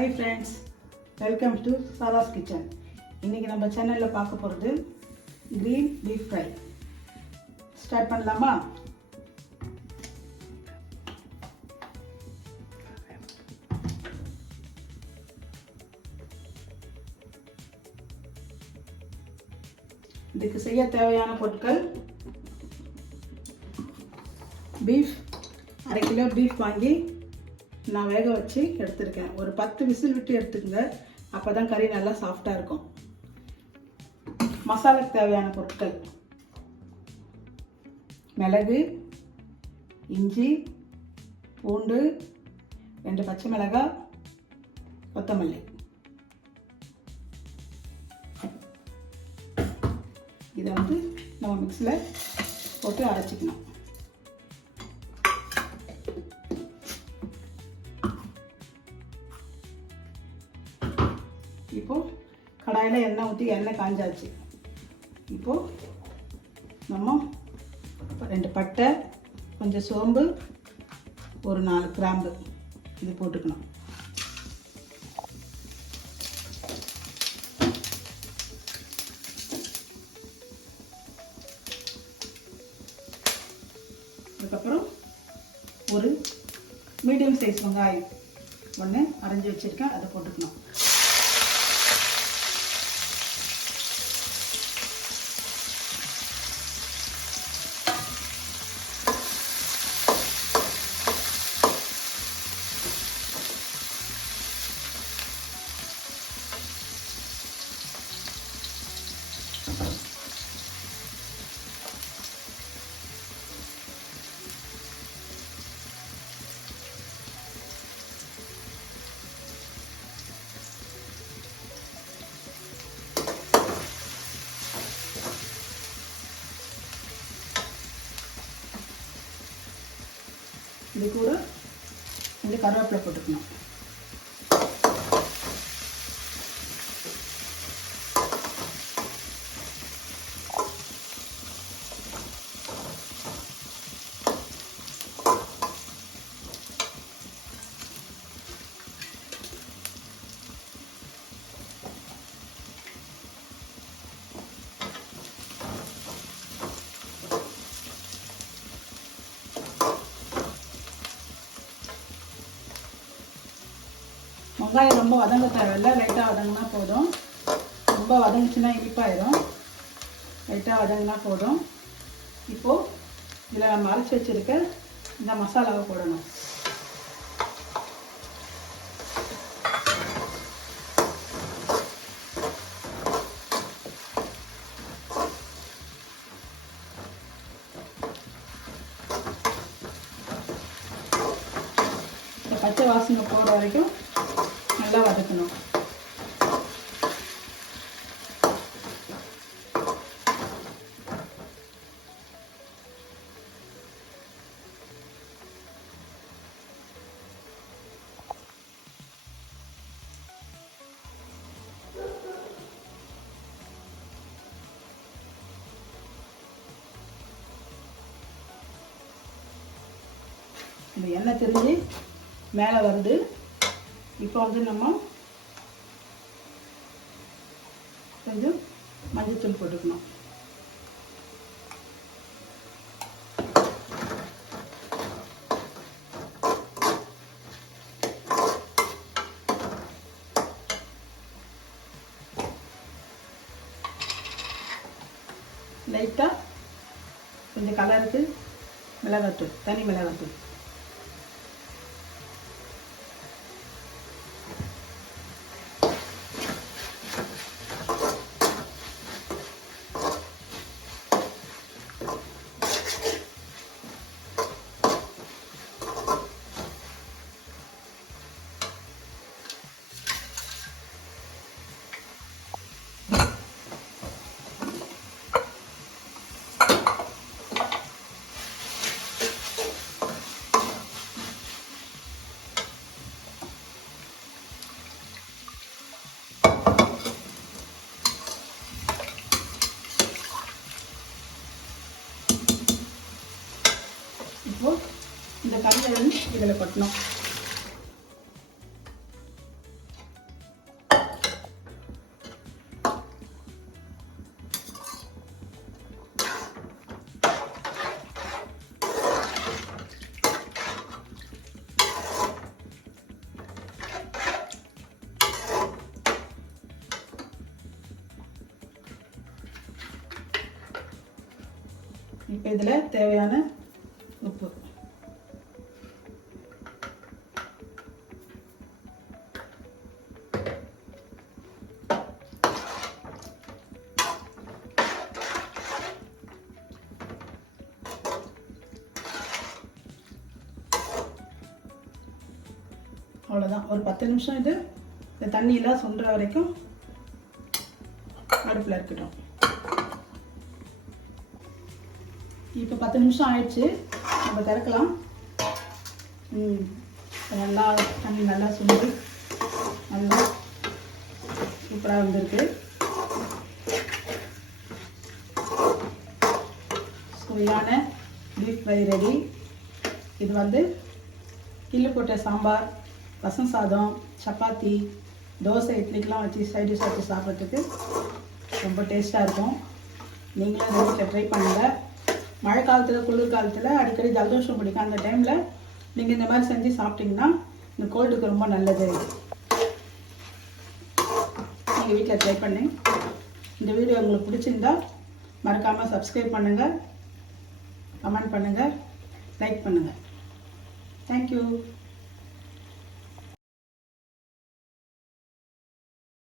Hi friends, welcome to Sara's Kitchen. இன்னைக்கு நம்ம சேனல்ல பார்க்க போறது green beef fry. ஸ்டார்ட் பண்ணலாமா? இதுக்கு செய்ய தேவையான பொருட்கள் பீஃப் 1/2 கிலோ பீஃப் வாங்கி நான் வேக வச்சு எடுத்துருக்கேன். ஒரு 10 விசில் விட்டு எடுத்துக்கங்க, அப்போ தான் கறி நல்லா சாஃப்டாக இருக்கும். மசாலாக்கு தேவையான பொருட்கள் மிளகு, இஞ்சி, பூண்டு, 2 பச்சை மிளகாய், கொத்தமல்லி. இதை நம்ம மிக்ஸியில் போட்டு அரைச்சிக்கணும். இப்போது கடாயில் எண்ணெய் ஊற்றி எண்ணெய் காஞ்சாச்சு. இப்போது நம்ம 2 பட்டை, கொஞ்சம் சோம்பு, ஒரு 4 கிராம்பு இது போட்டுக்கணும். அதுக்கப்புறம் ஒரு மீடியம் சைஸ் வெங்காயம் ஒன்று அரைஞ்சி வச்சுருக்கேன், அதை போட்டுக்கணும். இது கூட இந்த கருவேப்பிலை போட்டுக்கணும். வெங்காயம் ரொம்ப வதங்க தேவையில்லை, லைட்டாக வதங்கினா போதும். ரொம்ப வதங்கிச்சுன்னா இனிப்பாயிடும். லைட்டாக வதங்கினா போதும். இப்போது இதில் நம்ம அரைச்சி வச்சுருக்க இந்த மசாலாவை போடணும். இந்த பச்சை வாசனை போகிற வரைக்கும் நல்லா வதக்கணும். இந்த எண்ணெய் திரிஞ்சு மேலே வருது. இப்போ நம்ம கொஞ்சம் மஞ்சள்தூள் போட்டுக்கணும். லைட்டாக கொஞ்சம் கலருக்கு மிளகாத்தூள், தனி மிளகாத்தூள். இப்போ இந்த கறியை இதில் கொட்டணும். இப்போ இதில் தேவையான உப்பு. அவ்வளோதான். ஒரு 10 நிமிஷம் இது இந்த தண்ணியெலாம் சுண்டுற வரைக்கும் அடுப்பில் இருக்கட்டும். இப்போ 10 நிமிஷம் ஆயிடுச்சு. நம்ம திறக்கலாம். நல்லா தண்ணி நல்லா சுண்டு நல்லா சூப்பராக வந்திருக்கு. சுவையான பீஃப் ஃப்ரை ரெடி. இது வந்து கிள்ளு போட்ட சாம்பார், ரசம் சாதம், சப்பாத்தி, தோசை, இட்லிக்கெலாம் வச்சு சைடிஷ் வச்சு சாப்பிட்றதுக்கு ரொம்ப டேஸ்ட்டாக இருக்கும். நீங்களும் இந்த வீட்டில் ட்ரை பண்ணுங்கள். மழை காலத்தில், குளிர் காலத்தில் அடிக்கடி ஜலதோஷம் பிடிக்கும். அந்த டைமில் நீங்கள் இந்த மாதிரி செஞ்சு சாப்பிட்டிங்கன்னா இந்த கோல்டுக்கு ரொம்ப நல்லது. நீங்கள் வீட்டில் ட்ரை பண்ணி இந்த வீடியோ உங்களுக்கு பிடிச்சிருந்தா மறக்காமல் சப்ஸ்கிரைப் பண்ணுங்கள், கமெண்ட் பண்ணுங்கள், லைக் பண்ணுங்கள். தேங்க்யூ.